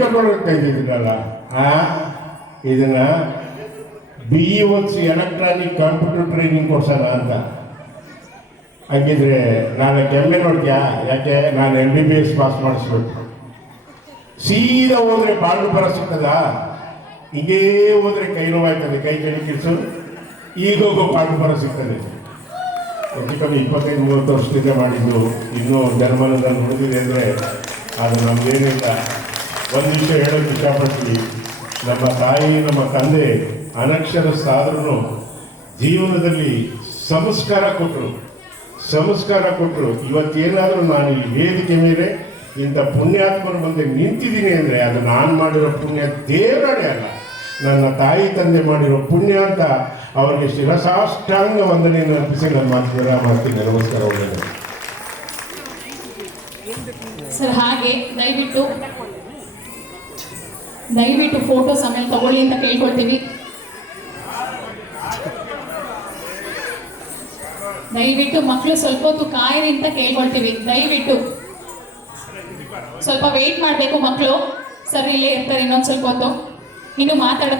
ಕರ್ಕೊಂಡು ಹೋಗ್ತಾ ಇದ್ದಿದ್ರಲ್ಲ ಇದನ್ನ BEOC ಎಲೆಕ್ಟ್ರಾನಿಕ್ ಕಂಪ್ಯೂಟರ್ ಟ್ರೈನಿಂಗ್ ಕೊಡ್ಸೋಣ ಅಂತ. ಹಾಗಿದ್ರೆ ನಾನು ಕೆಮ್ಮೆ ನೋಡ್ತೀಯಾ? ಯಾಕೆ ನಾನು MBBS ಪಾಸ್ ಮಾಡಿಸ್ಬೇಕು. ಸೀದಾ ಹೋದ್ರೆ ಬಾಳು ಬರ ಸಿಗ್ತದ? ಹೀಗೇ ಹೋದ್ರೆ ಕೈ ನೋವಾಯ್ತದೆ, ಕೈ ಕೆಳಕಿಸು. ಈಗ ಹೋಗೋ ಬಾಳು ಬರ ಸಿಗ್ತದೆ. ಹೆಚ್ಚು ಕಮ್ಮಿ 25-30 ವರ್ಷದಿಂದ ಮಾಡಿದ್ದು ಇನ್ನೂ ಜನ್ಮನದಲ್ಲಿ ಉಳಿದಿದೆ ಅಂದರೆ ಅದು ನಮ್ದೇನಿಲ್ಲ. ಒಂದು ವಿಷಯ ಹೇಳೋಕ್ಕೆ ಇಷ್ಟಪಡ್ತೀವಿ. ನಮ್ಮ ತಾಯಿ ನಮ್ಮ ತಂದೆ ಅನಕ್ಷರಸ್ಥಾದ್ರೂ ಜೀವನದಲ್ಲಿ ಸಂಸ್ಕಾರ ಕೊಟ್ಟರು. ಇವತ್ತೇನಾದರೂ ನಾನು ಈ ವೇದಿಕೆ ಮೇಲೆ ಇಂಥ ಪುಣ್ಯಾತ್ಮರ ಮುಂದೆ ನಿಂತಿದ್ದೀನಿ ಅಂದರೆ ಅದು ನಾನು ಮಾಡಿರೋ ಪುಣ್ಯ ದೇವರೇ ಅಲ್ಲ, ನನ್ನ ತಾಯಿ ತಂದೆ ಮಾಡಿರೋ ಪುಣ್ಯ ಅಂತ ಅವರಿಗೆ ಶಿರಸಾಷ್ಟಾಂಗ ವಂದನೆಯನ್ನು ಅರ್ಪಿಸಿ ನನ್ನ ಮಾತುಗಳ ಮಾಡ್ತೀನಿ. ನಮಸ್ಕಾರ. ಒಳ್ಳೆಯದು ಸರ್. ಹಾಗೆ ದಯವಿಟ್ಟು ಫೋಟೋ ಆಮೇಲೆ ತಗೊಳ್ಳಿ ಅಂತ ಕೇಳ್ಕೊಳ್ತೀವಿ. ದಯವಿಟ್ಟು ಮಕ್ಕಳು ಸ್ವಲ್ಪ ಹೊತ್ತು ಕಾಯಿರಿ ಅಂತ ಕೇಳ್ಕೊಳ್ತೀವಿ. ದಯವಿಟ್ಟು ಸ್ವಲ್ಪ ವೇಟ್ ಮಾಡಬೇಕು ಮಕ್ಕಳು. ಸರ್ ಇಲ್ಲೇ ಇರ್ತಾರೆ ಇನ್ನೊಂದು ಸ್ವಲ್ಪ ಹೊತ್ತು. ಇನ್ನು ಮಾತಾಡ